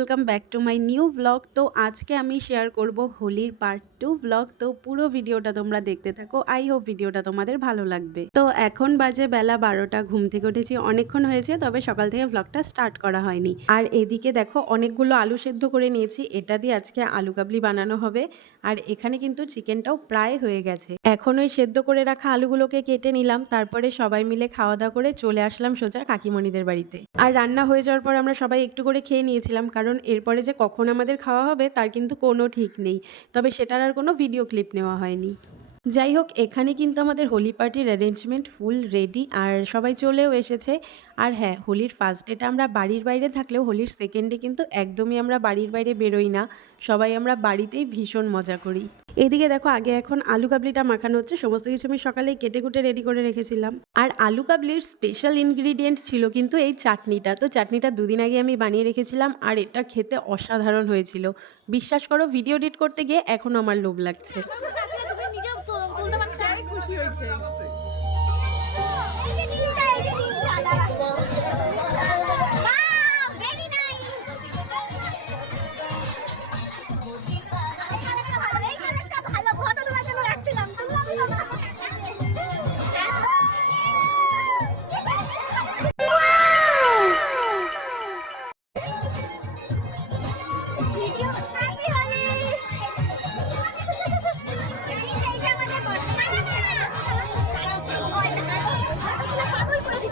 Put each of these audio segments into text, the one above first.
Welcome back to my new blog. তো আজকে আমি শেয়ার করব হোলির পার্ট 2 ব্লগ। তো পুরো ভিডিওটা তোমরা দেখতে থাকো। আই হোপ ভিডিওটা তোমাদের ভালো লাগবে। তো এখন বাজে বেলা 12টা, ঘুম থেকে উঠেছি অনেকক্ষণ হয়েছে, তবে সকাল থেকে ব্লগটা স্টার্ট করা হয়নি। আর এদিকে দেখো অনেকগুলো আলু সেদ্ধ করে নিয়েছি, এটা দিয়ে আজকে আলু কাবলি বানানো হবে। আর এখানে কিন্তু চিকেনটাও প্রায় হয়ে গেছে। এখন ওই সেদ্ধ করে রাখা আলুগুলোকে কেটে নিলাম, তারপরে সবাই মিলে খাওয়া দাওয়া করে চলে আসলাম সোজা কাকিমণিদের বাড়িতে। আর রান্না হয়ে যাওয়ার পর আমরা সবাই একটু করে খেয়ে নিয়েছিলাম, কারণ এরপরে যে কখন আমাদের খাওয়া হবে তার কিন্তু কোনো ঠিক নেই। তবে সেটার আর কোনো ভিডিও ক্লিপ নেওয়া হয়নি। যাই হোক, এখানে কিন্তু আমাদের হোলি পার্টির অ্যারেঞ্জমেন্ট ফুল রেডি, আর সবাই চলেও এসেছে। আর হ্যাঁ, হোলির ফার্স্ট ডেটা আমরা বাড়ির বাইরে থাকলেও হোলির সেকেন্ড ডে কিন্তু একদমই আমরা বাড়ির বাইরে বেরোই না, সবাই আমরা বাড়িতেই ভীষণ মজা করি। এদিকে দেখো আগে এখন আলু কাবলিটা মাখানো হচ্ছে, সমস্ত কিছু আমি সকালেই কেটে কুটে রেডি করে রেখেছিলাম। আর আলু কাবলির স্পেশাল ইনগ্রিডিয়েন্ট ছিল কিন্তু এই চাটনিটা। তো চাটনিটা দুদিন আগে আমি বানিয়ে রেখেছিলাম, আর এটা খেতে অসাধারণ হয়েছিল। বিশ্বাস করো, ভিডিও এডিট করতে গিয়ে এখনও আমার লোভ লাগছে। খুশি হয়েছে।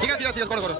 ঠিক আছে, ঠিক আছে, করো করো।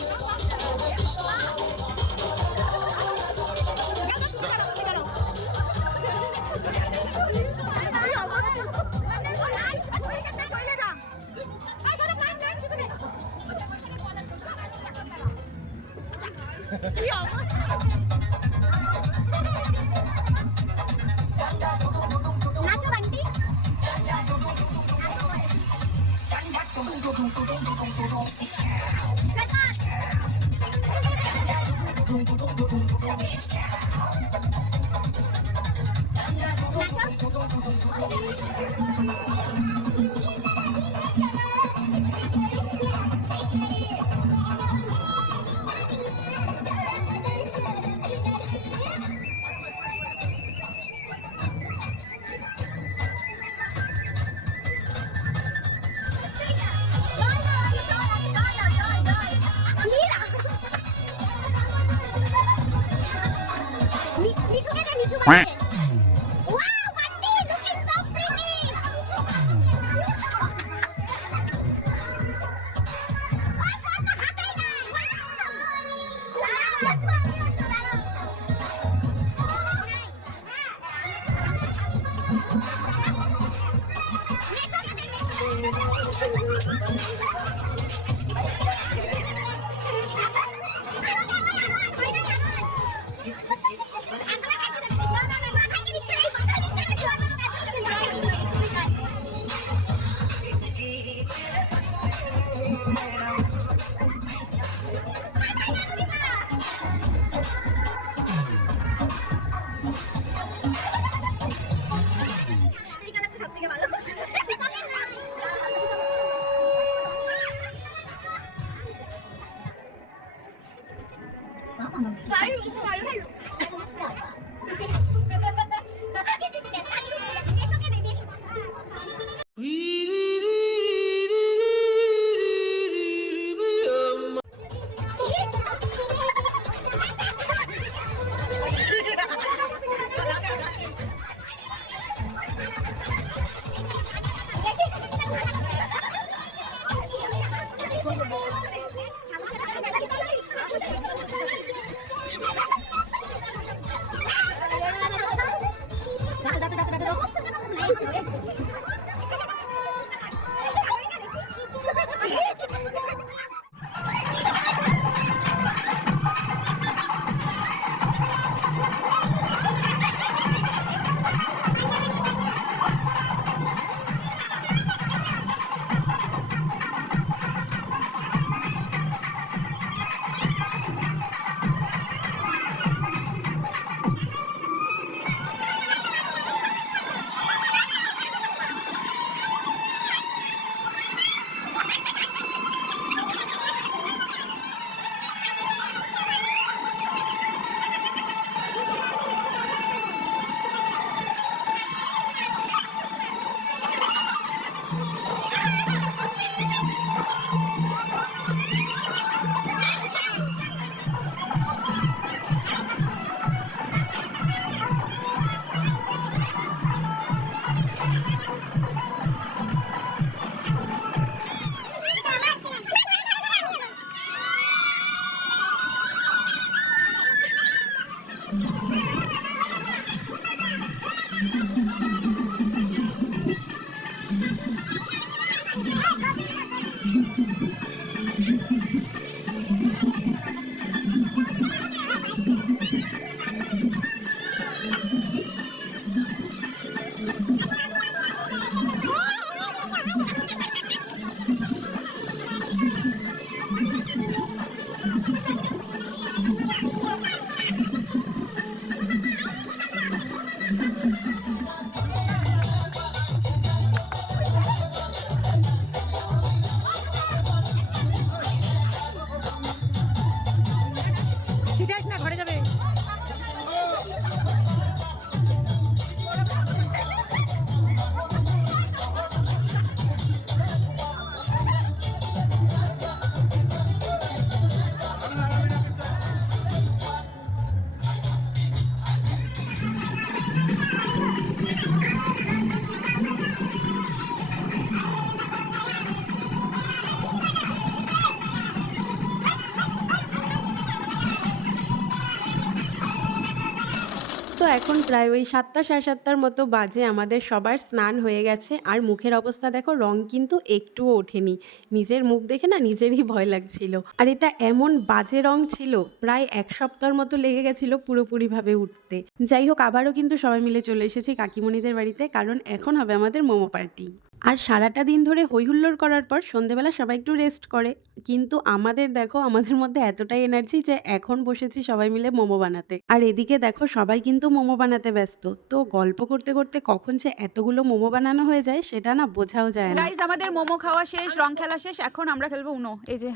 তো এখন প্রায় ওই 7টা সাড়ে 7টার মতো বাজে, আমাদের সবার স্নান হয়ে গেছে। আর মুখের অবস্থা দেখো, রং কিন্তু একটুও ওঠেনি। নিজের মুখ দেখে না নিজেরই ভয় লাগছিল। আর এটা এমন বাজে রং ছিল, প্রায় 1 সপ্তাহের মতো লেগে গেছিলো পুরোপুরিভাবে উঠতে। যাই হোক, আবারও কিন্তু সবাই মিলে চলে এসেছি কাকিমণিদের বাড়িতে, কারণ এখন হবে আমাদের মোমো পার্টি। আর সারাটা দিন ধরে হইহুল্লোড় করার পর সন্ধেবেলা সবাই একটু রেস্ট করে, কিন্তু আমাদের দেখো, আমাদের মধ্যে এতটাই এনার্জি যে এখন বসেছি সবাই মিলে মোমো বানাতে। আর এদিকে দেখো, সবাই কিন্তু মোমো বানাতে ব্যস্ত। তো গল্প করতে করতে কখন যে এতগুলো মোমো বানানো হয়ে যায় সেটা না বোঝাও যায় না। গাইস, আমাদের মোমো খাওয়া শেষ, রং খেলা শেষ, এখন আমরা খেলবো উনো। এই যে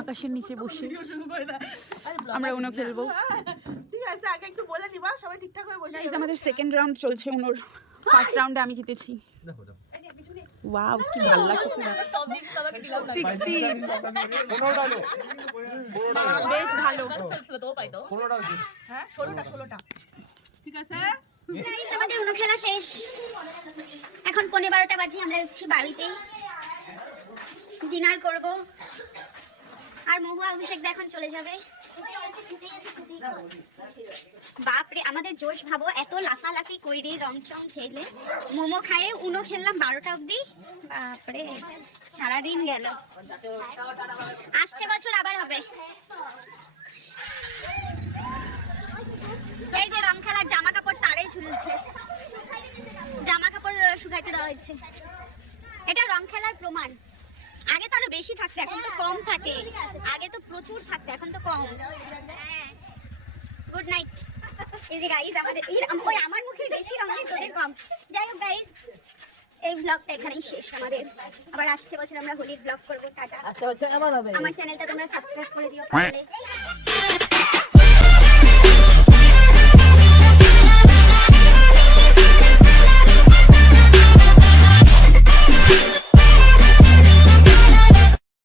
আকাশের নিচে বসে আমরা উনো খেলবো। ঠিক আছে, আগে একটু বলে নিবা, সবাই ঠিকঠাক হয়ে বসে গাইস, আমাদের সেকেন্ড রাউন্ড চলছে উনোর। ফার্স্ট রাউন্ডে আমি জিতেছি। ওয়াও, কি ভালো লাগছে। 16 বেশ ভালো। হ্যাঁ 16টা ঠিক আছে। গাইস, আমাদের উনো খেলা শেষ। এখন 12:15 বাজে, আমরা যাচ্ছি বাড়িতে ডিনার করব। আর মহুয়া অভিষেক দা এখন চলে যাবে। বাপরে, আমাদের জোশ ভাবো, এত লাফালাফি কইরে রং চং খেলে, মোমো খায়ে উনো খেললাম 12টা অবধি। বাপরে, সারাদিন গেল। আসছে বছর আবার হবে। এই যে রং খেলার জামা কাপড় তারে ঝুলছে, জামা কাপড় শুকাইতে দেওয়া হচ্ছে। এটা রং খেলার প্রমাণ। আগে তো আরো বেশি থাকতো, এখন তো কম থাকে। আগে তো প্রচুর থাকতো, এখন তো কম। Good night. এই যে গাইস, আমাদের ওই আমার মুখে বেশি রং নেই, তোদের কম। যাই হোক গাইস, এই ব্লগটা এখানেই শেষ আমাদের। আবার আসছে বছর আমরা হোলির ব্লগ করবো। টাটা। আচ্ছা আবার হবে। আমার চ্যানেলটা তোমরা সাবস্ক্রাইব করে দিও পারলে।